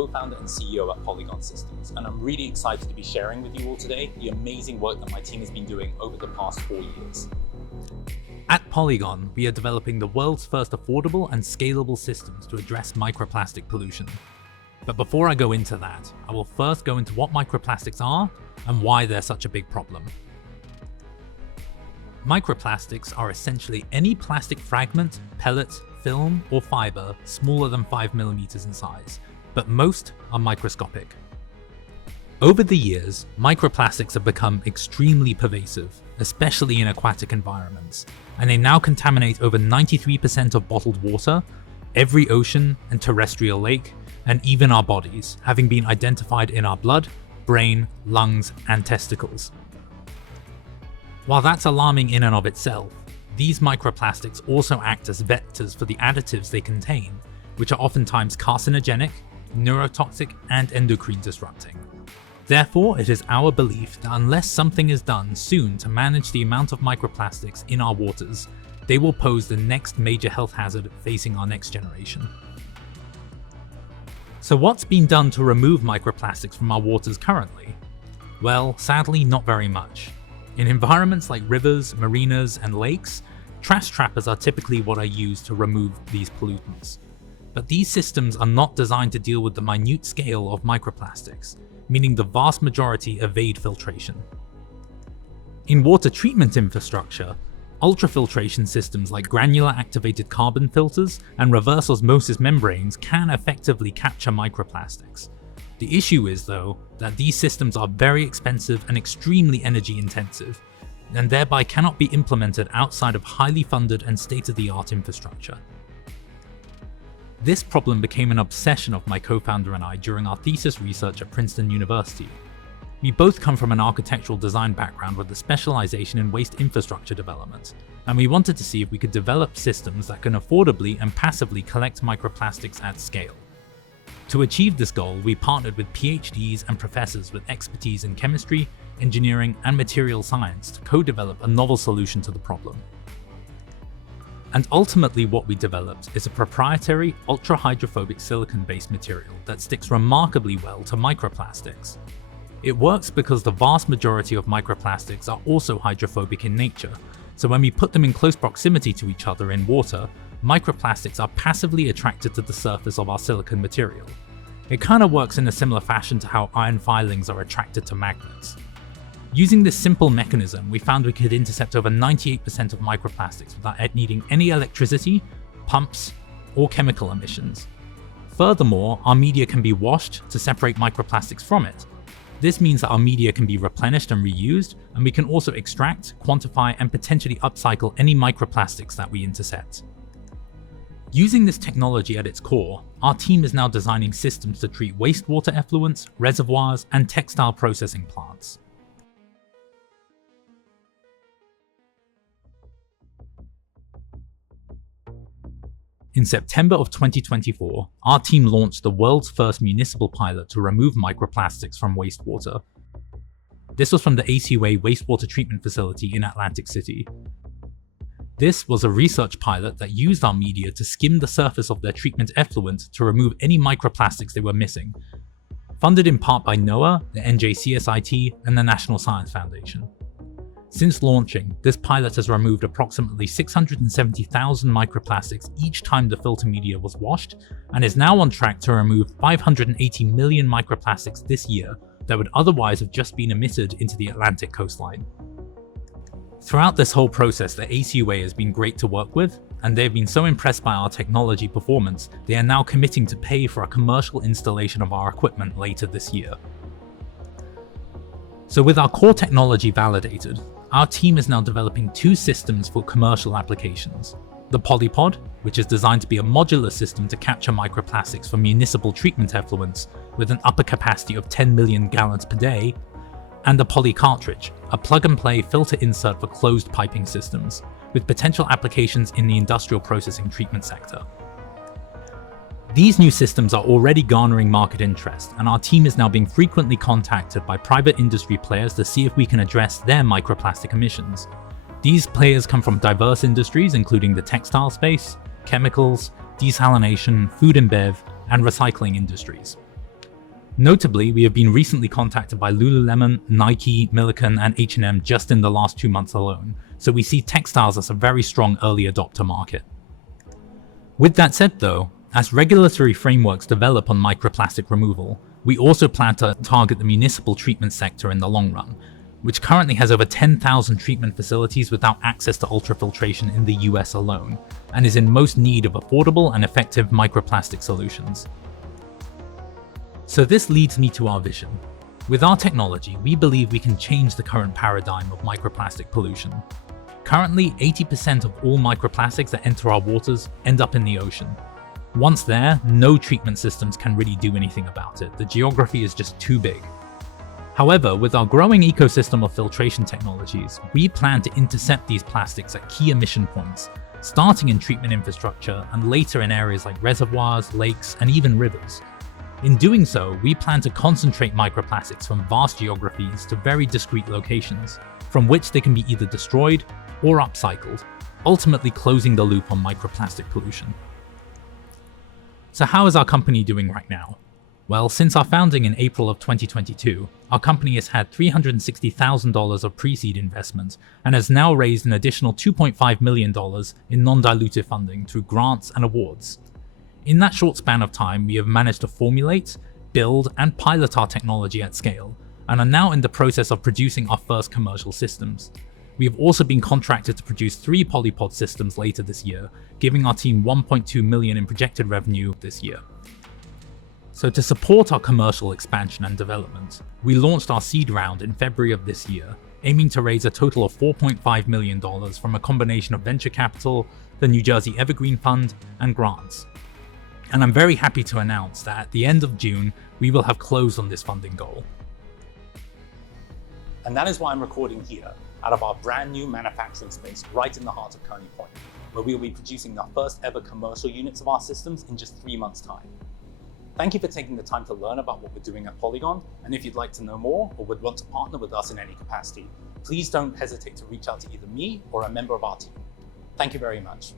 co-founder and CEO at PolyGone Systems, and I'm really excited to be sharing with you all today the amazing work that my team has been doing over the past 4 years. At PolyGone, we are developing the world's first affordable and scalable systems to address microplastic pollution. But before I go into that, I will first go into what microplastics are and why they're such a big problem. Microplastics are essentially any plastic fragment, pellet, film, or fiber smaller than 5 millimeters in size, but most are microscopic. Over the years, microplastics have become extremely pervasive, especially in aquatic environments, and they now contaminate over 93% of bottled water, every ocean and terrestrial lake, and even our bodies, having been identified in our blood, brain, lungs, and testicles. While that's alarming in and of itself, these microplastics also act as vectors for the additives they contain, which are oftentimes carcinogenic, neurotoxic, and endocrine disrupting. Therefore, it is our belief that unless something is done soon to manage the amount of microplastics in our waters, they will pose the next major health hazard facing our next generation. So what's been done to remove microplastics from our waters currently? Well, sadly, not very much. In environments like rivers, marinas, and lakes, trash trappers are typically what are used to remove these pollutants. But these systems are not designed to deal with the minute scale of microplastics, meaning the vast majority evade filtration. In water treatment infrastructure, ultrafiltration systems like granular activated carbon filters and reverse osmosis membranes can effectively capture microplastics. The issue is, though, that these systems are very expensive and extremely energy intensive, and thereby cannot be implemented outside of highly funded and state-of-the-art infrastructure. This problem became an obsession of my co-founder and I during our thesis research at Princeton University. We both come from an architectural design background with a specialization in waste infrastructure development, and we wanted to see if we could develop systems that can affordably and passively collect microplastics at scale. To achieve this goal, we partnered with PhDs and professors with expertise in chemistry, engineering, and material science to co-develop a novel solution to the problem. And ultimately what we developed is a proprietary ultra-hydrophobic silicon-based material that sticks remarkably well to microplastics. It works because the vast majority of microplastics are also hydrophobic in nature, so when we put them in close proximity to each other in water, microplastics are passively attracted to the surface of our silicon material. It kind of works in a similar fashion to how iron filings are attracted to magnets. Using this simple mechanism, we found we could intercept over 98% of microplastics without needing any electricity, pumps, or chemical emissions. Furthermore, our media can be washed to separate microplastics from it. This means that our media can be replenished and reused, and we can also extract, quantify, and potentially upcycle any microplastics that we intercept. Using this technology at its core, our team is now designing systems to treat wastewater effluents, reservoirs, and textile processing plants. In September of 2024, our team launched the world's first municipal pilot to remove microplastics from wastewater. This was from the ACUA wastewater treatment facility in Atlantic City. This was a research pilot that used our media to skim the surface of their treatment effluent to remove any microplastics they were missing. Funded in part by NOAA, the NJCSIT, and the National Science Foundation. Since launching, this pilot has removed approximately 670,000 microplastics each time the filter media was washed, and is now on track to remove 580 million microplastics this year that would otherwise have just been emitted into the Atlantic coastline. Throughout this whole process, the ACUA has been great to work with, and they've been so impressed by our technology performance, they are now committing to pay for a commercial installation of our equipment later this year. So with our core technology validated, our team is now developing 2 systems for commercial applications. The PolyPod, which is designed to be a modular system to capture microplastics from municipal treatment effluents with an upper capacity of 10 million gallons per day, and the PolyCartridge, a plug-and-play filter insert for closed piping systems, with potential applications in the industrial processing treatment sector. These new systems are already garnering market interest, and our team is now being frequently contacted by private industry players to see if we can address their microplastic emissions. These players come from diverse industries including the textile space, chemicals, desalination, food and bev, and recycling industries. Notably, we have been recently contacted by Lululemon, Nike, Milliken, and H&M just in the last 2 months alone, so we see textiles as a very strong early adopter market. With that said though, as regulatory frameworks develop on microplastic removal, we also plan to target the municipal treatment sector in the long run, which currently has over 10,000 treatment facilities without access to ultrafiltration in the US alone, and is in most need of affordable and effective microplastic solutions. So this leads me to our vision. With our technology, we believe we can change the current paradigm of microplastic pollution. Currently, 80% of all microplastics that enter our waters end up in the ocean. Once there, no treatment systems can really do anything about it. The geography is just too big. However, with our growing ecosystem of filtration technologies, we plan to intercept these plastics at key emission points, starting in treatment infrastructure and later in areas like reservoirs, lakes, and even rivers. In doing so, we plan to concentrate microplastics from vast geographies to very discrete locations, from which they can be either destroyed or upcycled, ultimately closing the loop on microplastic pollution. So how is our company doing right now? Well, since our founding in April of 2022, our company has had $360,000 of pre-seed investment and has now raised an additional $2.5 million in non-dilutive funding through grants and awards. In that short span of time, we have managed to formulate, build, and pilot our technology at scale, and are now in the process of producing our first commercial systems. We have also been contracted to produce 3 polypod systems later this year, giving our team $1.2 million in projected revenue this year. So to support our commercial expansion and development, we launched our seed round in February of this year, aiming to raise a total of $4.5 million from a combination of venture capital, the New Jersey Evergreen Fund, and grants. And I'm very happy to announce that at the end of June, we will have closed on this funding goal. And that is why I'm recording here, out of our brand new manufacturing space right in the heart of Kearney Point, where we will be producing our first ever commercial units of our systems in just 3 months' time. Thank you for taking the time to learn about what we're doing at PolyGone, and if you'd like to know more or would want to partner with us in any capacity, please don't hesitate to reach out to either me or a member of our team. Thank you very much.